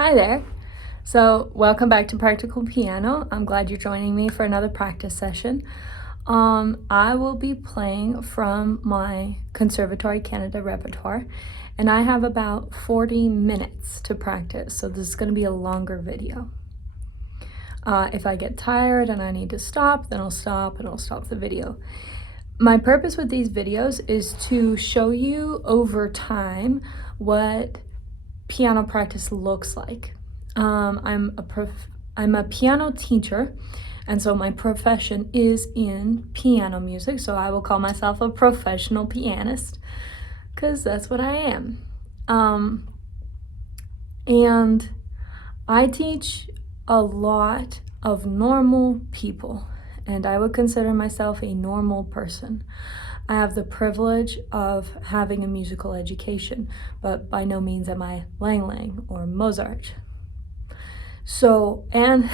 Hi there. So welcome back to Practical Piano. I'm glad you're joining me for another practice session. I will be playing from my Conservatory Canada repertoire, and I have about 40 minutes to practice, so this is going to be a longer video. If I get tired and I need to stop, then I'll stop and I'll stop the video. My purpose with these videos is to show you over time what piano practice looks like. I'm a piano teacher, and so my profession is in piano music, so I will call myself a professional pianist because that's what I am. And I teach a lot of normal people, and I would consider myself a normal person. I have the privilege of having a musical education, but by no means am I Lang Lang or Mozart. So, and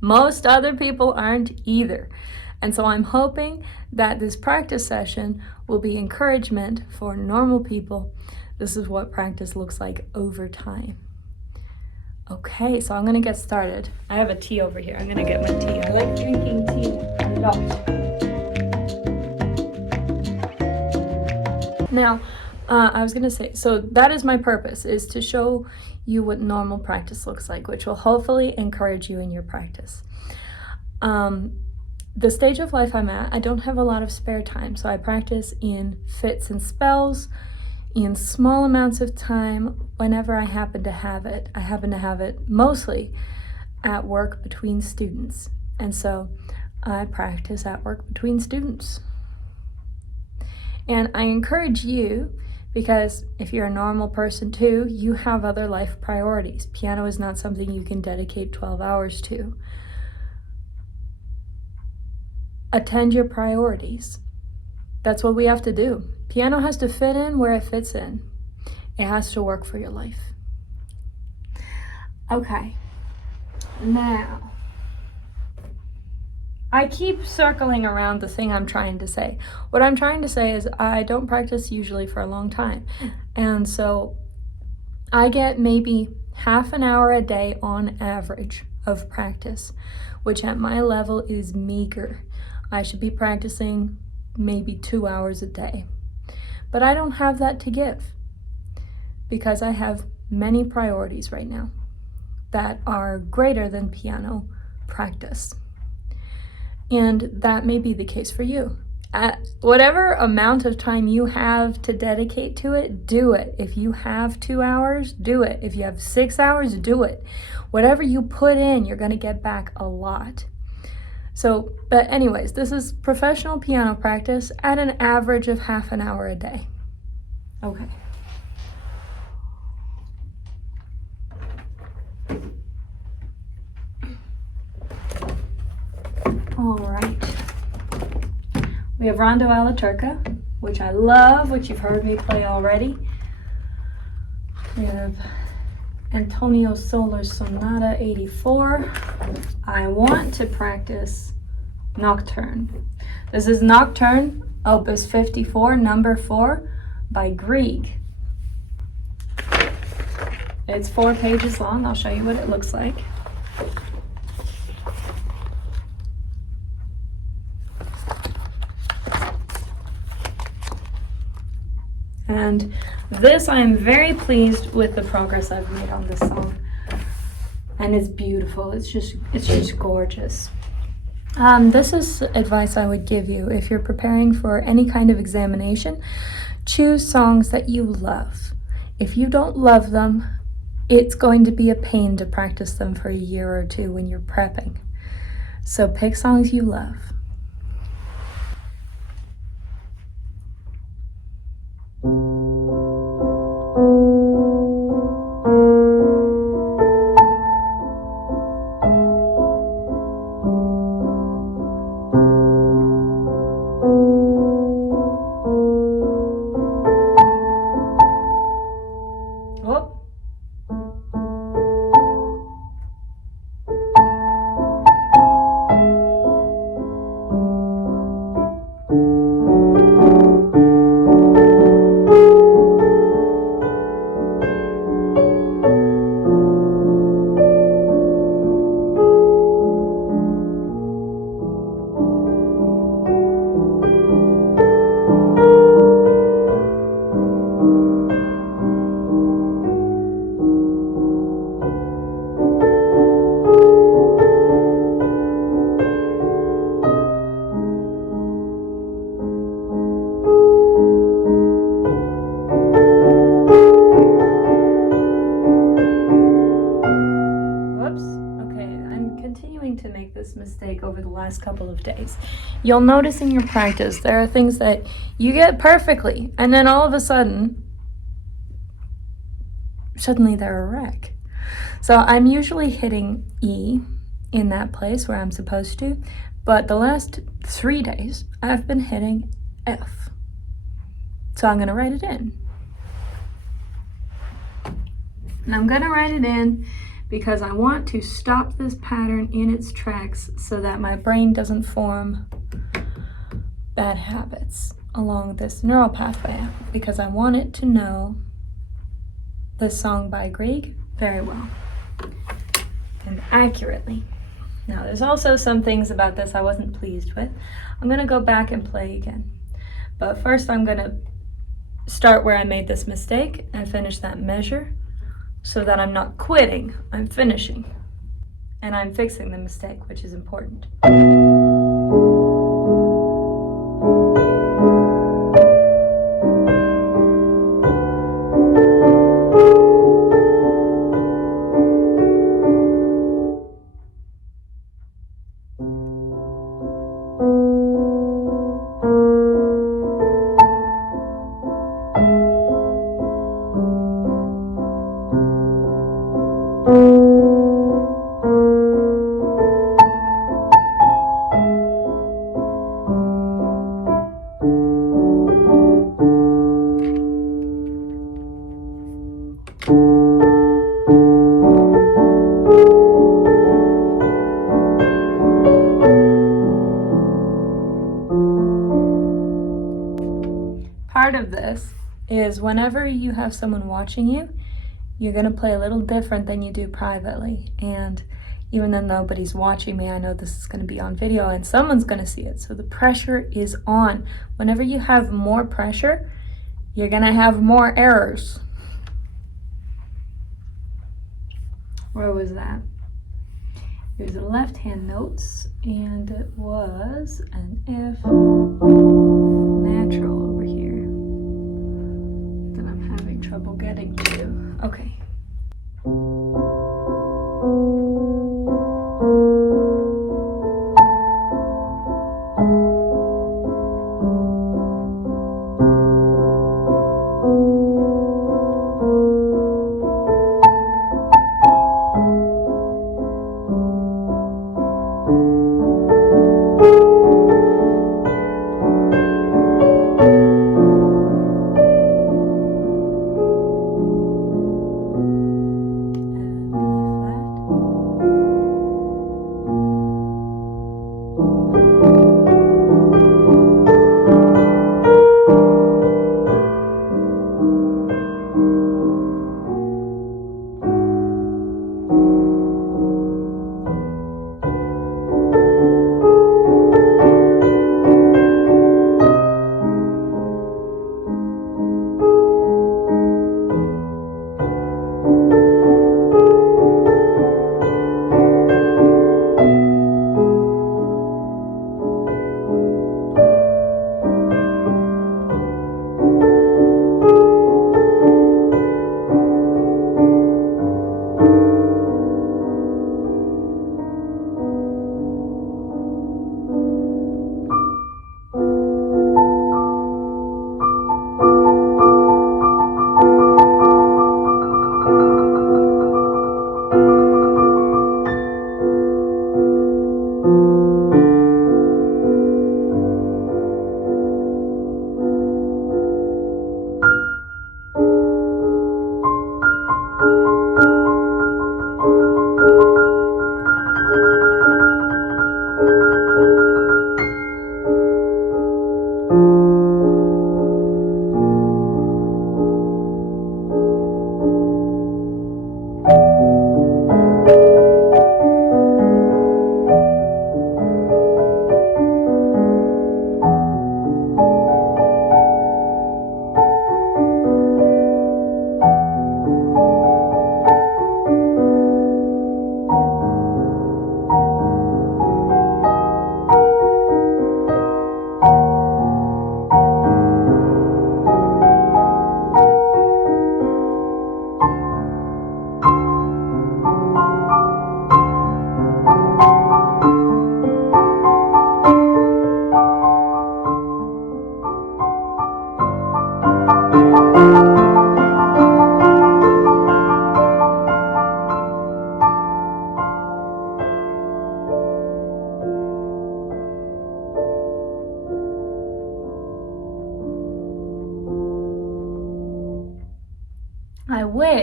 most other people aren't either. And so I'm hoping that this practice session will be encouragement for normal people. This is what practice looks like over time. Okay, so I'm gonna get started. I have a tea over here. I'm gonna get my tea. I like drinking tea a lot. Now, I was gonna say, so that is my purpose, is to show you what normal practice looks like, which will hopefully encourage you in your practice. The stage of life I'm at, I don't have a lot of spare time, so I practice in fits and spells, in small amounts of time, whenever I happen to have it. I happen to have it mostly at work between students, and so I practice at work between students. And I encourage you, because if you're a normal person too, you have other life priorities. Piano is not something you can dedicate 12 hours to. Attend your priorities. That's what we have to do. Piano has to fit in where it fits in. It has to work for your life. Okay, now, I keep circling around the thing I'm trying to say. What I'm trying to say is I don't practice usually for a long time. And so I get maybe half an hour a day on average of practice, which at my level is meager. I should be practicing maybe 2 hours a day. But I don't have that to give because I have many priorities right now that are greater than piano practice. And that may be the case for you. At whatever amount of time you have to dedicate to it, do it. If you have 2 hours, do it. If you have 6 hours, do it. Whatever you put in, you're going to get back a lot. So, but anyways, this is professional piano practice at an average of half an hour a day. Okay. All right. We have Rondo alla Turca, which I love, which you've heard me play already. We have Antonio Soler's Sonata 84. I want to practice Nocturne. This is Nocturne, Opus 54, number 4 by Grieg. It's 4 pages long. I'll show you what it looks like. And this, I am very pleased with the progress I've made on this song. And it's beautiful. It's just gorgeous. This is advice I would give you if you're preparing for any kind of examination. Choose songs that you love. If you don't love them, it's going to be a pain to practice them for a year or 2 when you're prepping. So pick songs you love. starting to make this mistake over the last couple of days. You'll notice in your practice there are things that you get perfectly, and then all of a sudden, they're a wreck. So I'm usually hitting E in that place where I'm supposed to, but the last 3 days I've been hitting F. So I'm going to write it in. And I'm going to write it in because I want to stop this pattern in its tracks so that my brain doesn't form bad habits along this neural pathway, because I want it to know this song by Grieg very well and accurately. Now, there's also some things about this I wasn't pleased with. I'm going to go back and play again. But first, I'm going to start where I made this mistake and finish that measure so that I'm not quitting, I'm finishing. And I'm fixing the mistake, which is important. Part of this is whenever you have someone watching you, you're going to play a little different than you do privately. And even though nobody's watching me, I know this is going to be on video and someone's going to see it. So the pressure is on. Whenever you have more pressure, you're going to have more errors. Where was that? There's the left-hand notes, and it was an F natural over here that I'm having trouble getting to. Okay.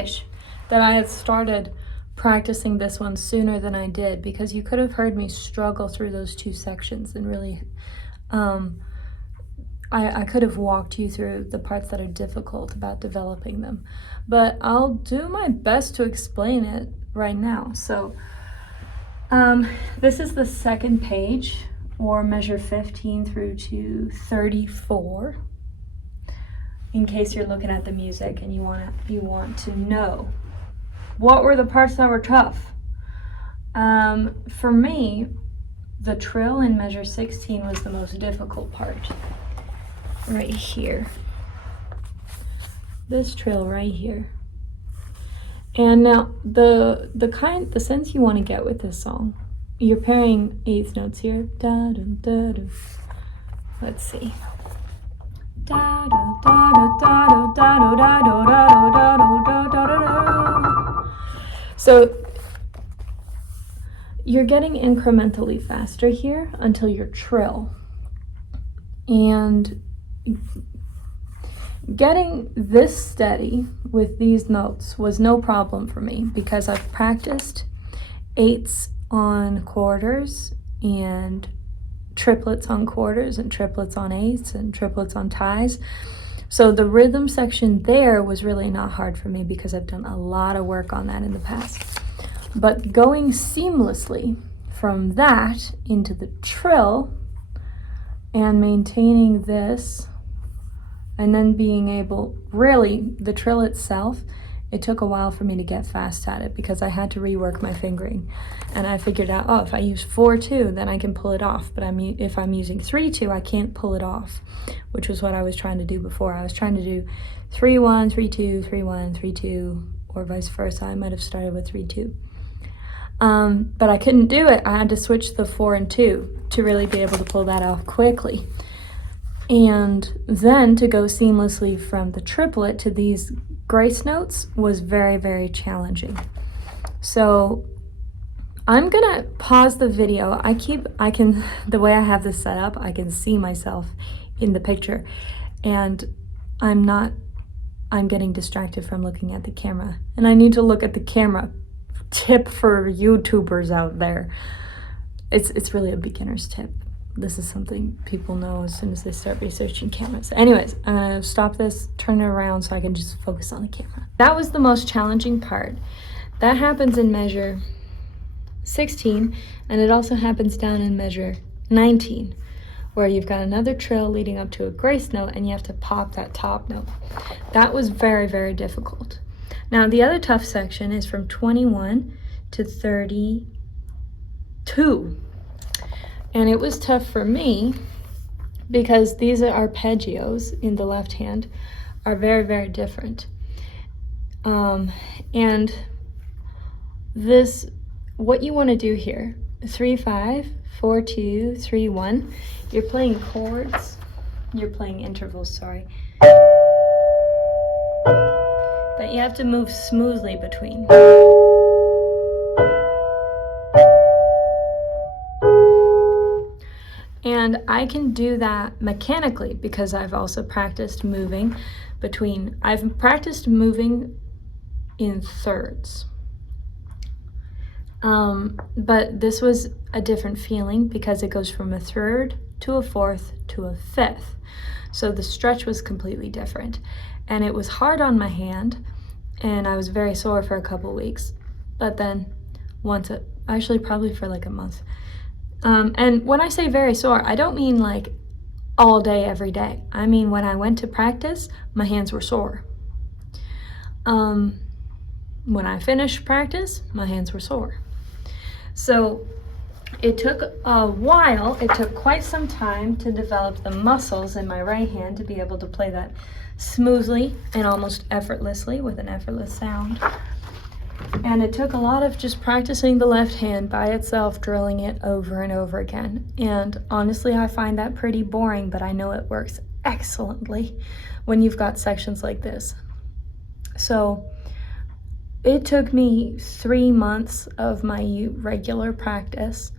wish that I had started practicing this one sooner than I did, because you could have heard me struggle through those two sections and really, I could have walked you through the parts that are difficult about developing them. But I'll do my best to explain it right now. So this is the second page, or measure 15 through to 34, in case you're looking at the music and you want to know what were the parts that were tough. For me, the trill in measure 16 was the most difficult part. Right here. This trill right here. And now the sense you want to get with this song, you're pairing eighth notes here. Da da da da. Let's see. Da da da da da da da da da da da da da. So you're getting incrementally faster here until your trill. And getting this steady with these notes was no problem for me, because I've practiced eighths on quarters and triplets on quarters and triplets on eighths and triplets on ties. So the rhythm section there was really not hard for me, because I've done a lot of work on that in the past. But going seamlessly from that into the trill and maintaining this, and then being able, really, the trill itself, it took a while for me to get fast at it, because I had to rework my fingering. And I figured out, oh, if I use 4-2, then I can pull it off. But if I'm using 3-2, I can't pull it off, which was what I was trying to do before. I was trying to do 3-1, 3-2, 3-1, 3-2, or vice versa. I might have started with 3-2. But I couldn't do it. I had to switch the 4 and 2 to really be able to pull that off quickly. And then to go seamlessly from the triplet to these grace notes was very, very challenging. So I'm gonna pause the video. The way I have this set up, I can see myself in the picture, and I'm getting distracted from looking at the camera, and I need to look at the camera. Tip for YouTubers out there. It's really a beginner's tip. This is something people know as soon as they start researching cameras. Anyways, I'm gonna stop this, turn it around so I can just focus on the camera. That was the most challenging part. That happens in measure 16, and it also happens down in measure 19, where you've got another trill leading up to a grace note, and you have to pop that top note. That was very, very difficult. Now, the other tough section is from 21 to 32. And it was tough for me because these arpeggios in the left hand are very, very different. And this, what you want to do here, 3-5, 4-2, 3-1, you're playing chords, you're playing intervals, sorry, that you have to move smoothly between. And I can do that mechanically because I've also practiced moving I've practiced moving in thirds. But this was a different feeling because it goes from a third to a fourth to a fifth. So the stretch was completely different. And it was hard on my hand, and I was very sore for a couple weeks. But then probably for like a month. And when I say very sore, I don't mean like all day, every day. I mean, when I went to practice, my hands were sore. When I finished practice, my hands were sore. So it took a while, it took quite some time to develop the muscles in my right hand to be able to play that smoothly and almost effortlessly with an effortless sound. And it took a lot of just practicing the left hand by itself, drilling it over and over again. And honestly, I find that pretty boring, but I know it works excellently when you've got sections like this. So it took me 3 months of my regular practice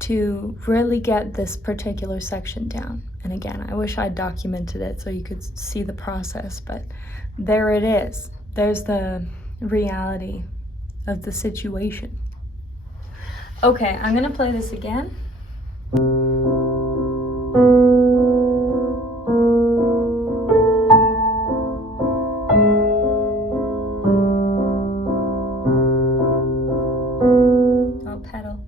to really get this particular section down. And again, I wish I'd documented it so you could see the process, but there it is. there's the reality of the situation. Okay, I'm gonna play this again. Oh, pedal.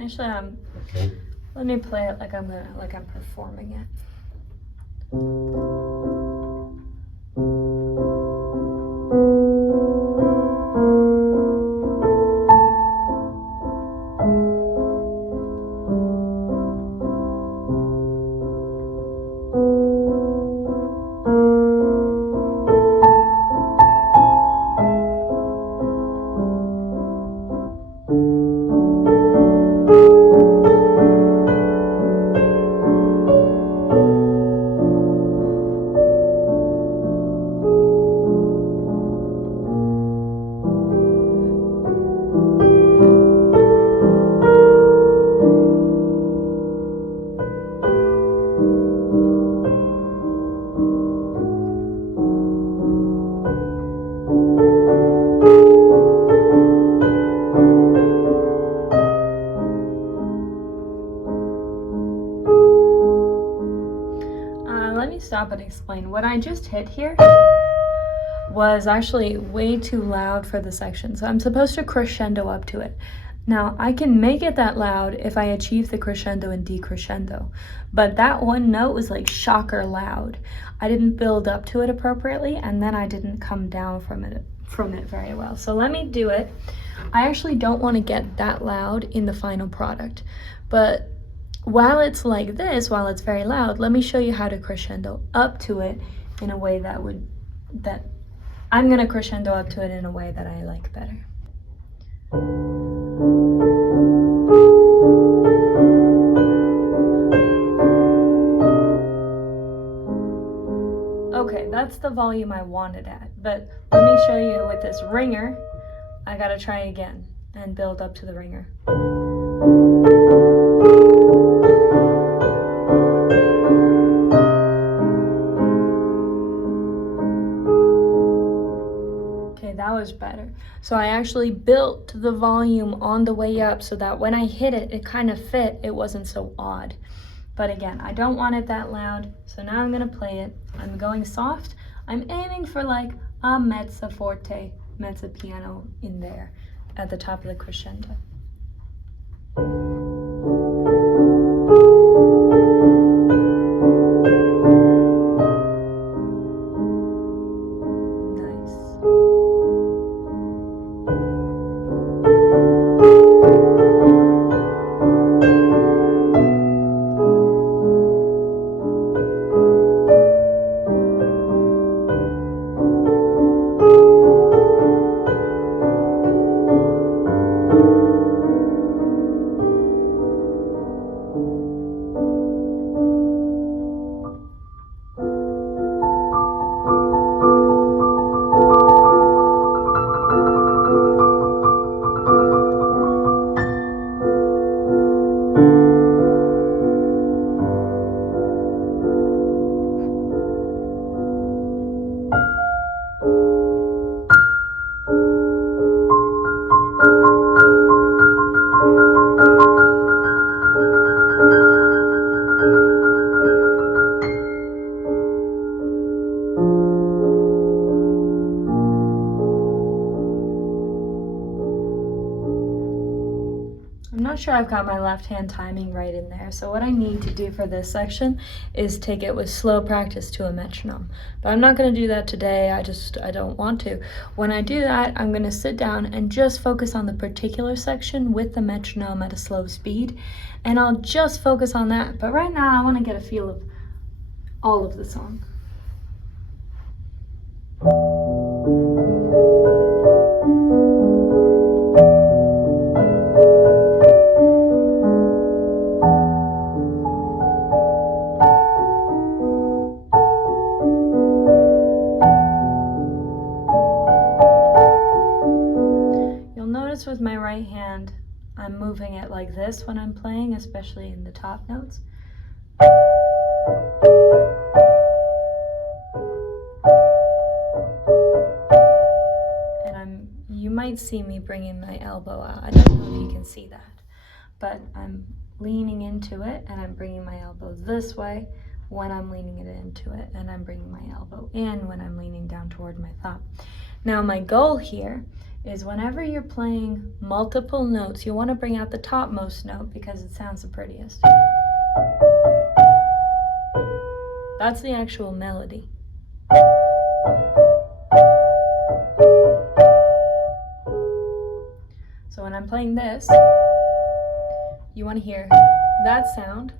Actually, let me play it like I'm performing it. Let me stop and explain. What I just hit here was actually way too loud for the section, so I'm supposed to crescendo up to it. Now, I can make it that loud if I achieve the crescendo and decrescendo, but that one note was like shocker loud. I didn't build up to it appropriately, and then I didn't come down from it very well. So let me do it. I actually don't want to get that loud in the final product, but while it's like this, while it's very loud, let me show you how to crescendo up to it in a way that I'm gonna crescendo up to it in a way that I like better. Okay, that's the volume I wanted at, but let me show you with this ringer, I gotta try again and build up to the ringer. Okay, that was better. So I actually built the volume on the way up so that when I hit it, it kind of fit. It wasn't so odd. But again, I don't want it that loud. So now I'm gonna play it. I'm going soft. I'm aiming for like a mezza forte, mezza piano in there at the top of the crescendo. I'm not sure I've got my left hand timing right in there, so what I need to do for this section is take it with slow practice to a metronome. But I'm not going to do that today, I don't want to. When I do that, I'm going to sit down and just focus on the particular section with the metronome at a slow speed, and I'll just focus on that. But right now, I want to get a feel of all of the song. notice with my right hand, I'm moving it like this when I'm playing, especially in the top notes. And you might see me bringing my elbow out. I don't know if you can see that, but I'm leaning into it and I'm bringing my elbow this way when I'm leaning it into it, and I'm bringing my elbow in when I'm leaning down toward my thumb. Now my goal here is whenever you're playing multiple notes, you want to bring out the topmost note because it sounds the prettiest. That's the actual melody. So when I'm playing this, you want to hear that sound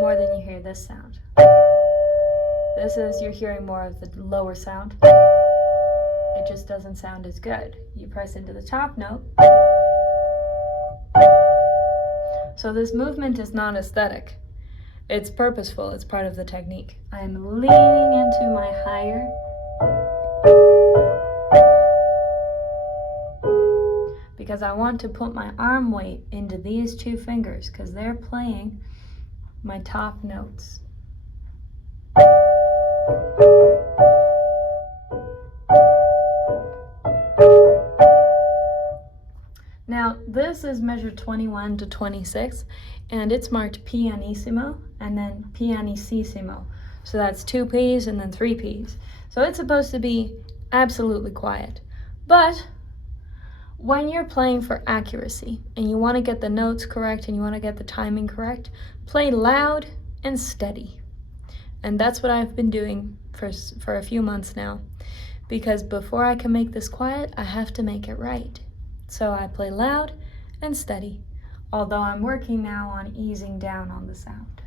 more than you hear this sound. This is, you're hearing more of the lower sound. It just doesn't sound as good. You press into the top note. So this movement is not aesthetic. It's purposeful. It's part of the technique. I'm leaning into my higher. Because I want to put my arm weight into these two fingers because they're playing my top notes. Now, this is measured 21 to 26, and it's marked pianissimo and then pianissimo. So that's 2 P's and then 3 P's. So it's supposed to be absolutely quiet. But when you're playing for accuracy and you want to get the notes correct and you want to get the timing correct, play loud and steady. And that's what I've been doing for a few months now, because before I can make this quiet, I have to make it right. So I play loud and steady, although I'm working now on easing down on the sound.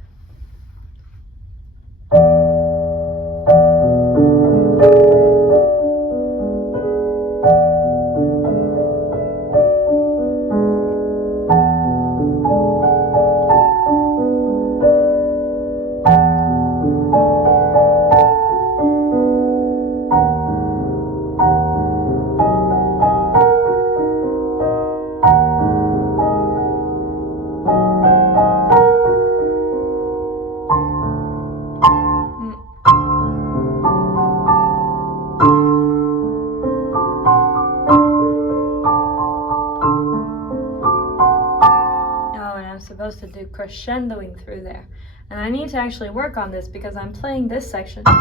Supposed to do crescendoing through there, and I need to actually work on this because I'm playing this section at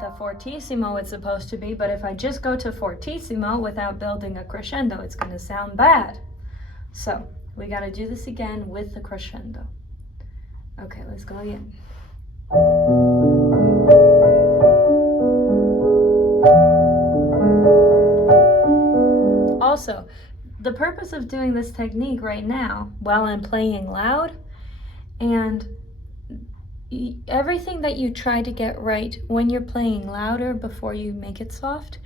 the fortissimo it's supposed to be, but if I just go to fortissimo without building a crescendo, it's going to sound bad. So we got to do this again with the crescendo. Okay, let's go again. Also, the purpose of doing this technique right now, while I'm playing loud, and everything that you try to get right when you're playing louder before you make it soft,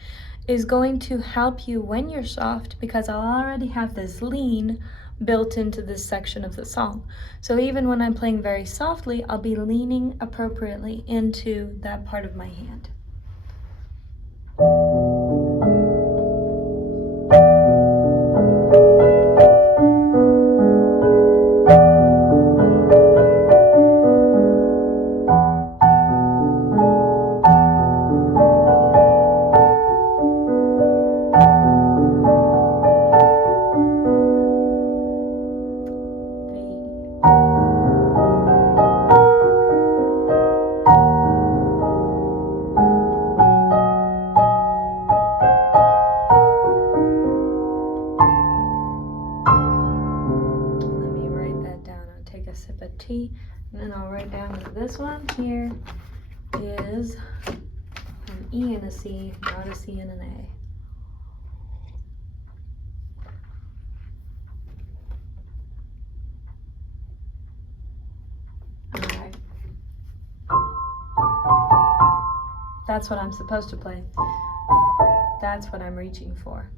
is going to help you when you're soft, because I'll already have this lean built into this section of the song. So even when I'm playing very softly, I'll be leaning appropriately into that part of my hand. T, and then I'll write down that this one here is an E and a C, not a C and an A. Alright. That's what I'm supposed to play. That's what I'm reaching for.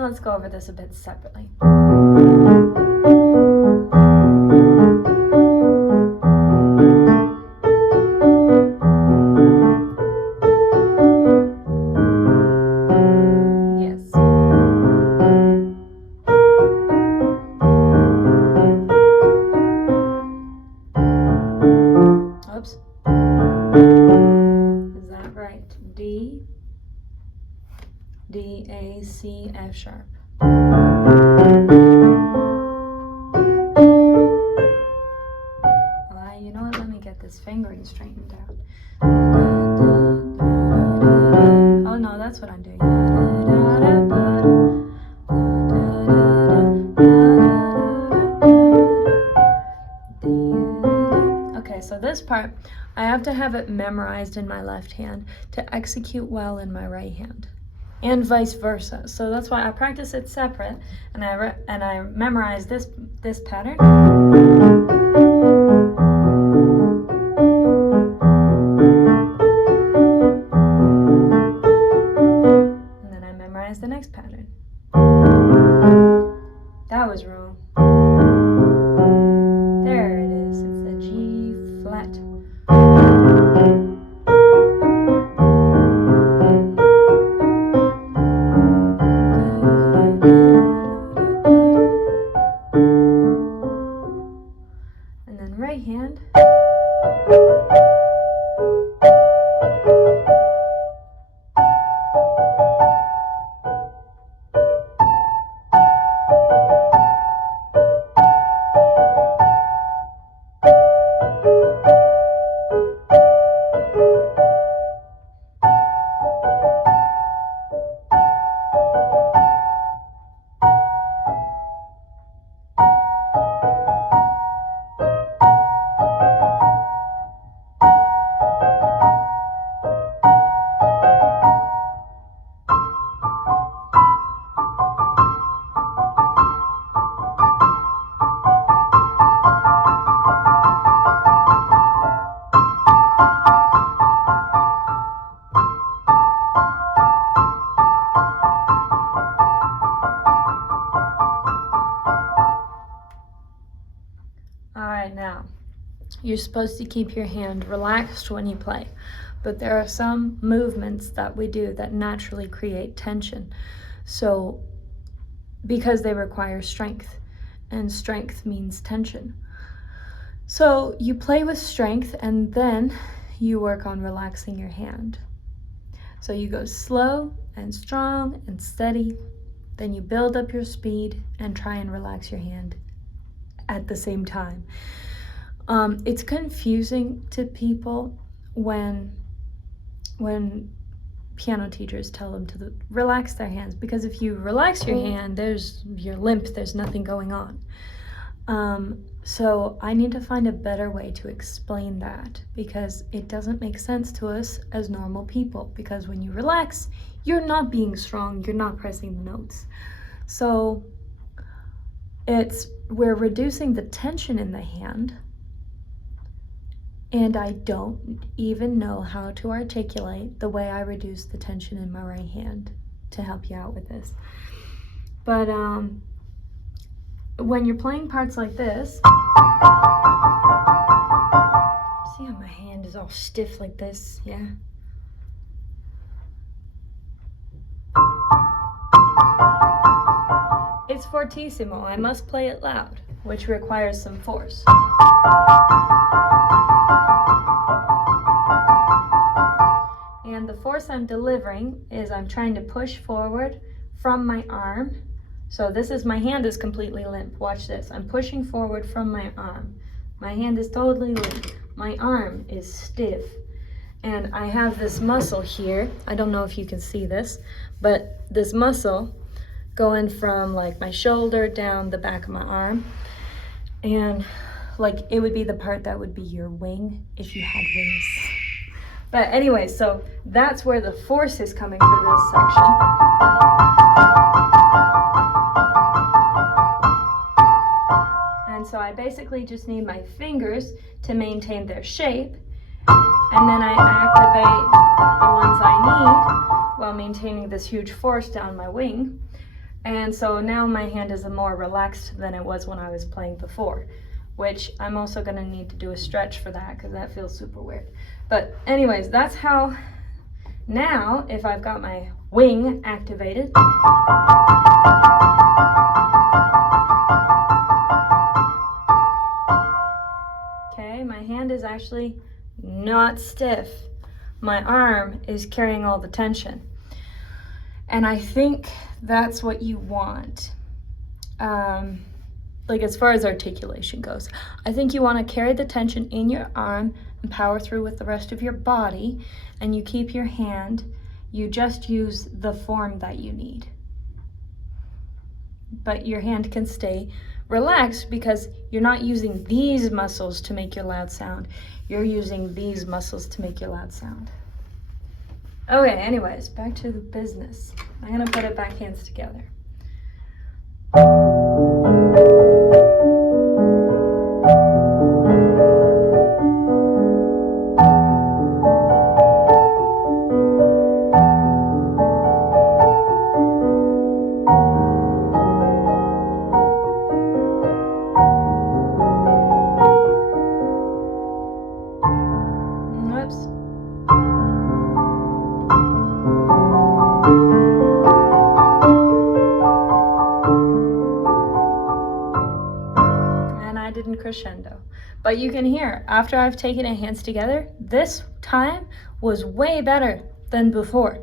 And let's go over this a bit separately. Oops. Is that right? D, D, A, C, F sharp. You know what? Let me get this fingering straightened out. Oh no, that's what I'm doing. Okay, so this part, I have to have it memorized in my left hand to execute well in my right hand, and vice versa. So that's why I practice it separate, and I memorize this pattern. And then I memorize the next pattern. That was wrong. There it is. It's the G flat. And then right hand. Alright, now, you're supposed to keep your hand relaxed when you play, but there are some movements that we do that naturally create tension. So, because they require strength, and strength means tension. So, you play with strength and then you work on relaxing your hand. So you go slow and strong and steady, then you build up your speed and try and relax your hand at the same time. It's confusing to people when piano teachers tell them to relax their hands, because if you relax your hand, you're limp, there's nothing going on. So I need to find a better way to explain that, because it doesn't make sense to us as normal people, because when you relax, you're not being strong, you're not pressing the notes. So we're reducing the tension in the hand, and I don't even know how to articulate the way I reduce the tension in my right hand to help you out with this. But when you're playing parts like this, see how my hand is all stiff like this? Yeah. It's fortissimo. I must play it loud, which requires some force. And the force I'm delivering is I'm trying to push forward from my arm. So my hand is completely limp. Watch this. I'm pushing forward from my arm. My hand is totally limp. My arm is stiff. And I have this muscle here. I don't know if you can see this, but this muscle going from like my shoulder down the back of my arm. And like it would be the part that would be your wing if you had wings. But anyway, so that's where the force is coming for this section. And so I basically just need my fingers to maintain their shape, and then I activate the ones I need while maintaining this huge force down my wing And so now my hand is more relaxed than it was when I was playing before, which I'm also gonna need to do a stretch for that because that feels super weird. But anyways, that's how, now if I've got my wing activated, okay, my hand is actually not stiff. My arm is carrying all the tension. And I think that's what you want. Like as far as articulation goes, I think you want to carry the tension in your arm and power through with the rest of your body, and you keep your hand, you just use the form that you need. But your hand can stay relaxed because you're not using these muscles to make your loud sound. You're using these muscles to make your loud sound. Okay, anyways, back to the business. I'm gonna put it back hands together. Whoops. I didn't crescendo, but you can hear after I've taken it hands together, this time was way better than before.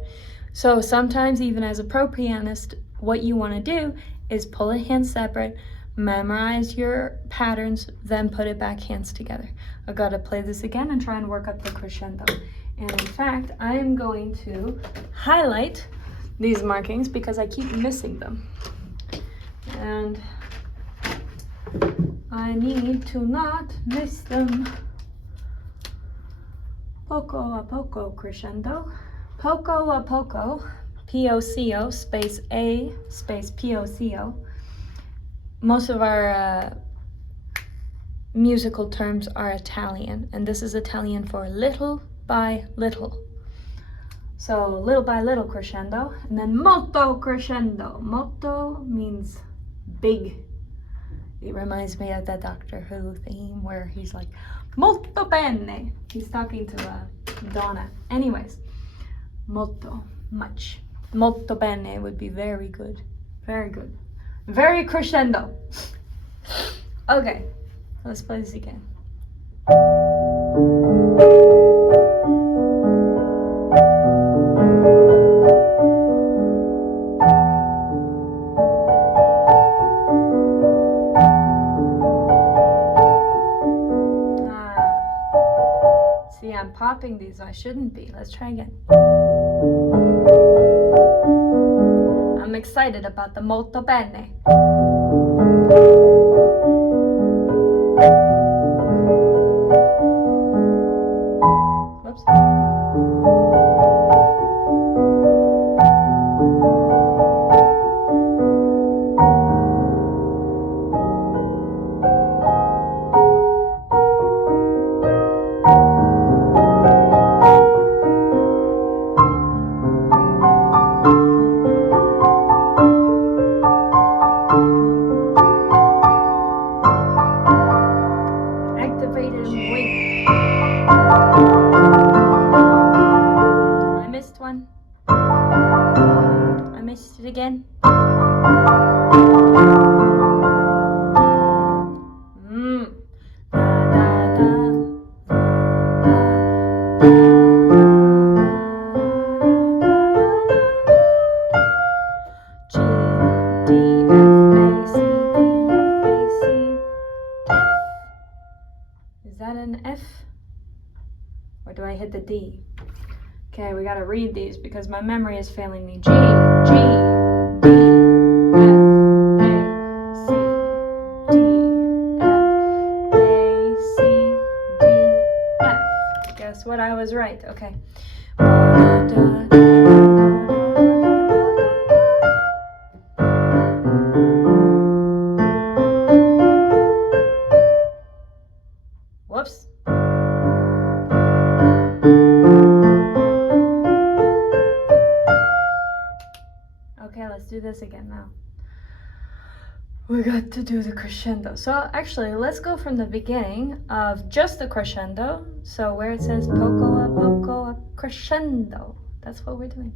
So sometimes even as a pro pianist, what you want to do is pull it hands separate, memorize your patterns, then put it back hands together. I've got to play this again and try and work up the crescendo. And in fact, I am going to highlight these markings because I keep missing them. And I need to not miss them. Poco a poco crescendo. Poco a poco, P-O-C-O, space A, space P-O-C-O. Most of our musical terms are Italian, and this is Italian for little by little. So little by little crescendo, and then molto crescendo. Molto means big. It reminds me of the Doctor Who theme where he's like, molto bene. He's talking to Donna. Anyways, molto, much. Molto bene would be very good. Very good. Very crescendo. Okay, let's play this again. See, I'm popping these. I shouldn't be. Let's try again. I'm excited about the molto bene. Whoops. I missed one. I missed it again. Is that an F? Or do I hit the D? Okay, we gotta read these because my memory is failing me. G, G, D, F, A, C, D, F, A, C, D, F. Guess what? I was right. Okay. Whoops. Okay, let's do this again now. we got to do the crescendo. So actually, let's go from the beginning of just the crescendo. So where it says poco a crescendo, that's what we're doing.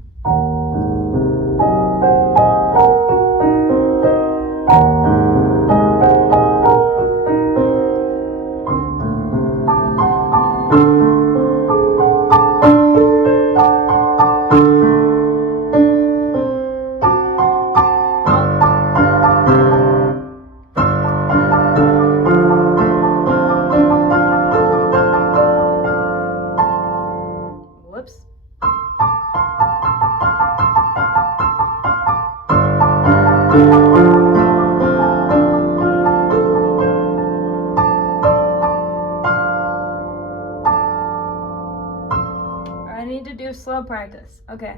Whoops. I need to do slow practice. Okay.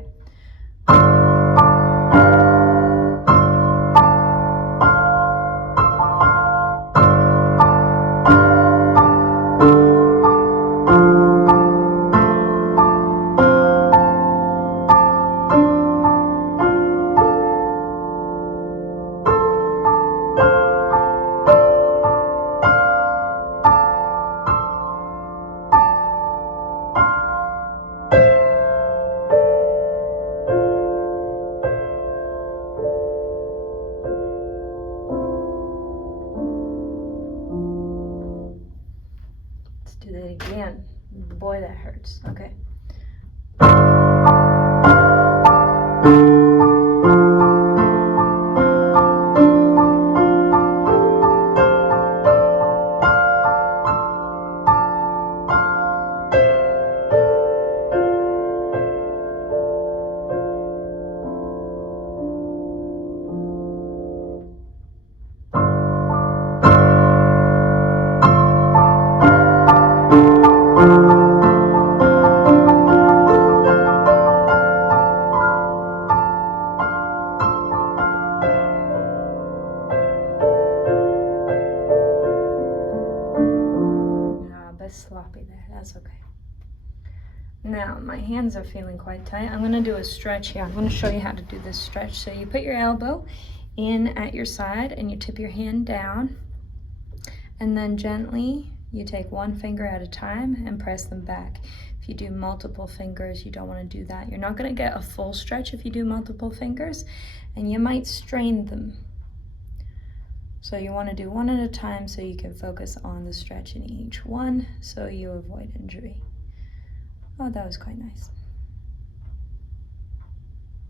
Let's do that again. Boy, that hurts. Okay. Sloppy there, that's okay. Now my hands are feeling quite tight. I'm going to do a stretch here. I'm going to show you how to do this stretch. So you put your elbow in at your side and you tip your hand down, and then gently you take one finger at a time and press them back. If you do multiple fingers, you don't want to do that. You're not going to get a full stretch if you do multiple fingers, and you might strain them. So you want to do one at a time so you can focus on the stretch in each one so you avoid injury. Oh, that was quite nice.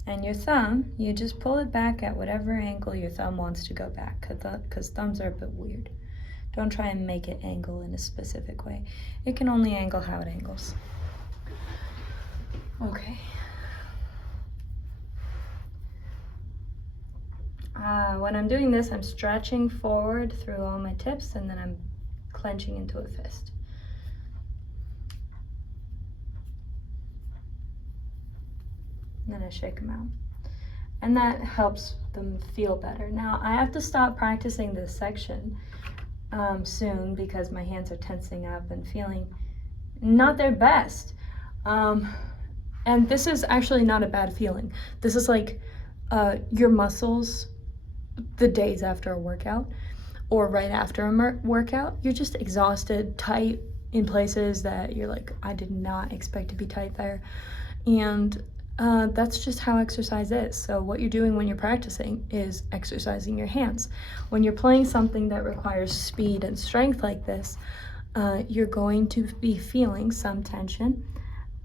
And your thumb, you just pull it back at whatever angle your thumb wants to go back, because thumbs are a bit weird. Don't try and make it angle in a specific way. It can only angle how it angles. Okay. When I'm doing this, I'm stretching forward through all my tips, and then I'm clenching into a fist. And then I shake them out. And that helps them feel better. Now, I have to stop practicing this section soon because my hands are tensing up and feeling not their best. And this is actually not a bad feeling. This is like your muscles the days after a workout or right after a workout. You're just exhausted, tight in places that you're like, I did not expect to be tight there. And that's just how exercise is. So what you're doing when you're practicing is exercising your hands. When you're playing something that requires speed and strength like this, you're going to be feeling some tension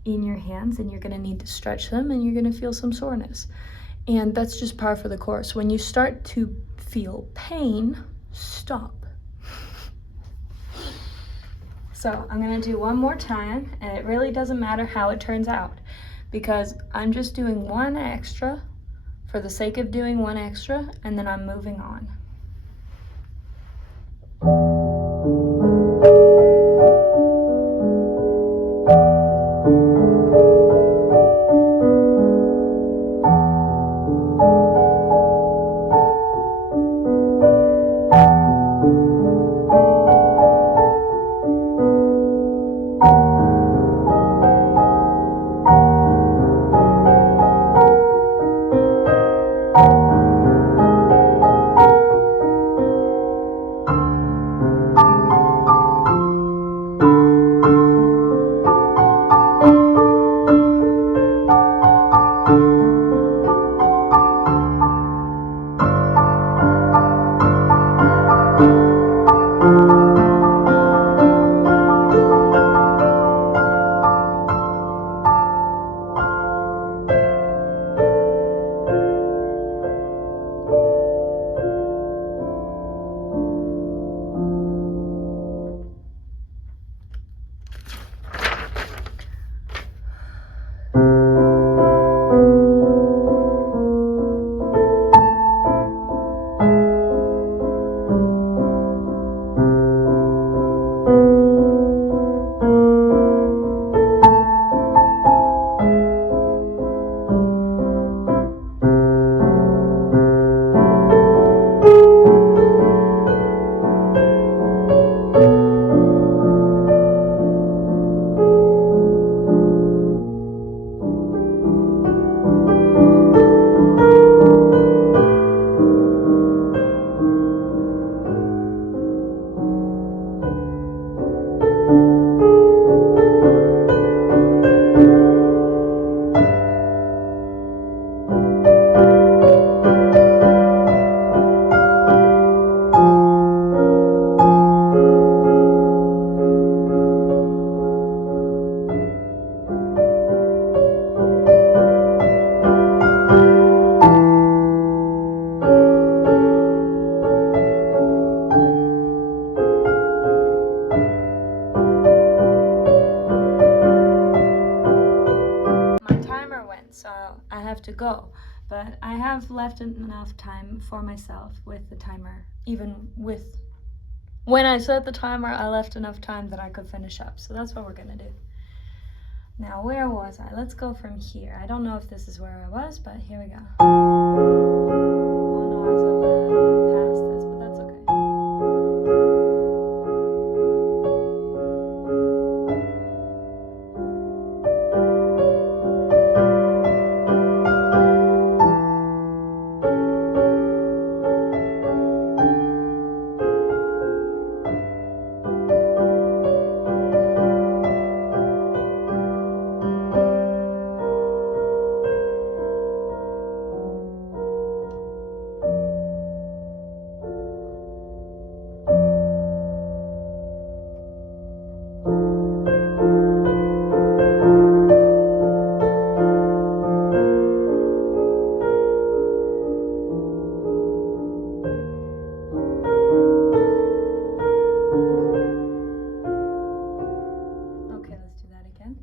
in your hands, and you're going to need to stretch them, and you're going to feel some soreness. And that's just par for the course. When you start to feel pain, stop. So I'm going to do one more time, and it really doesn't matter how it turns out, because I'm just doing one extra for the sake of doing one extra, and then I'm moving on. go. But I have left enough time for myself with the timer. Even with when I set the timer, I left enough time that I could finish up. So that's what we're gonna do. Now, where was I? Let's go from here. I don't know if this is where I was, but here we go. Oh no, I was a little past this, but that's okay. Okay, let's do that again.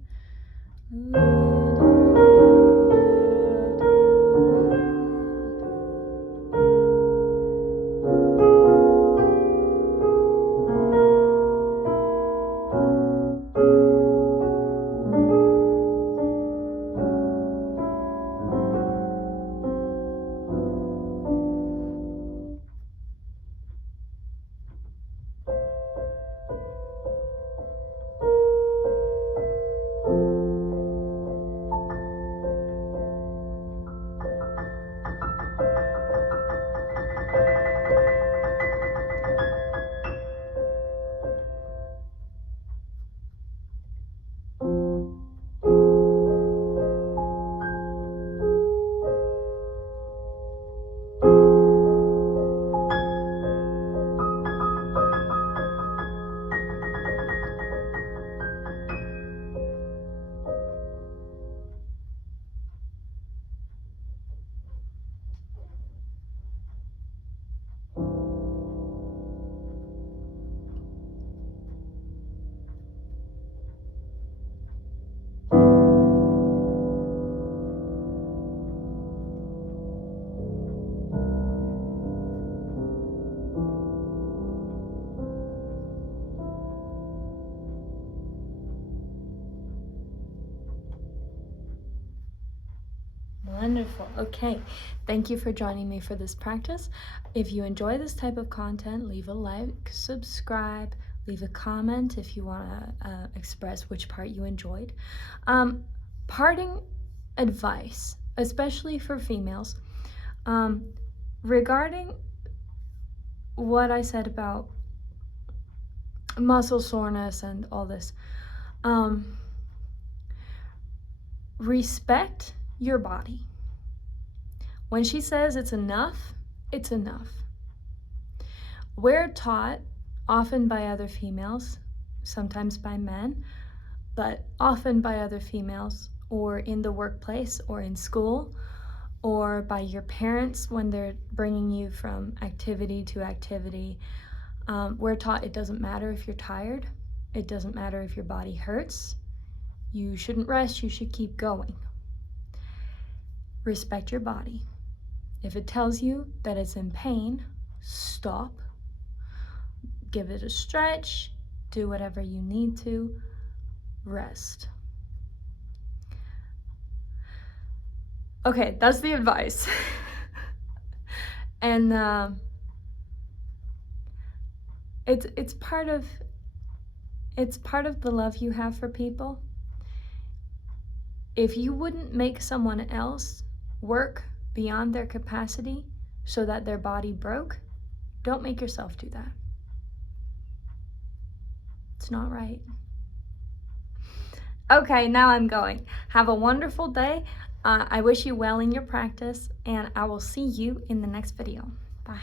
Wonderful. Okay, thank you for joining me for this practice. If you enjoy this type of content, leave a like, subscribe, leave a comment if you want to express which part you enjoyed. Parting advice, especially for females, regarding what I said about muscle soreness and all this. Respect your body. When she says it's enough, it's enough. We're taught, often by other females, sometimes by men, but often by other females, or in the workplace, or in school, or by your parents when they're bringing you from activity to activity. We're taught it doesn't matter if you're tired, it doesn't matter if your body hurts, you shouldn't rest, you should keep going. Respect your body. If it tells you that it's in pain, stop, give it a stretch, do whatever you need to, rest. Okay, that's the advice. And it's part of the love you have for people. If you wouldn't make someone else work beyond their capacity so that their body broke, don't make yourself do that. It's not right. Okay, now I'm going. Have a wonderful day. I wish you well in your practice, and I will see you in the next video. Bye.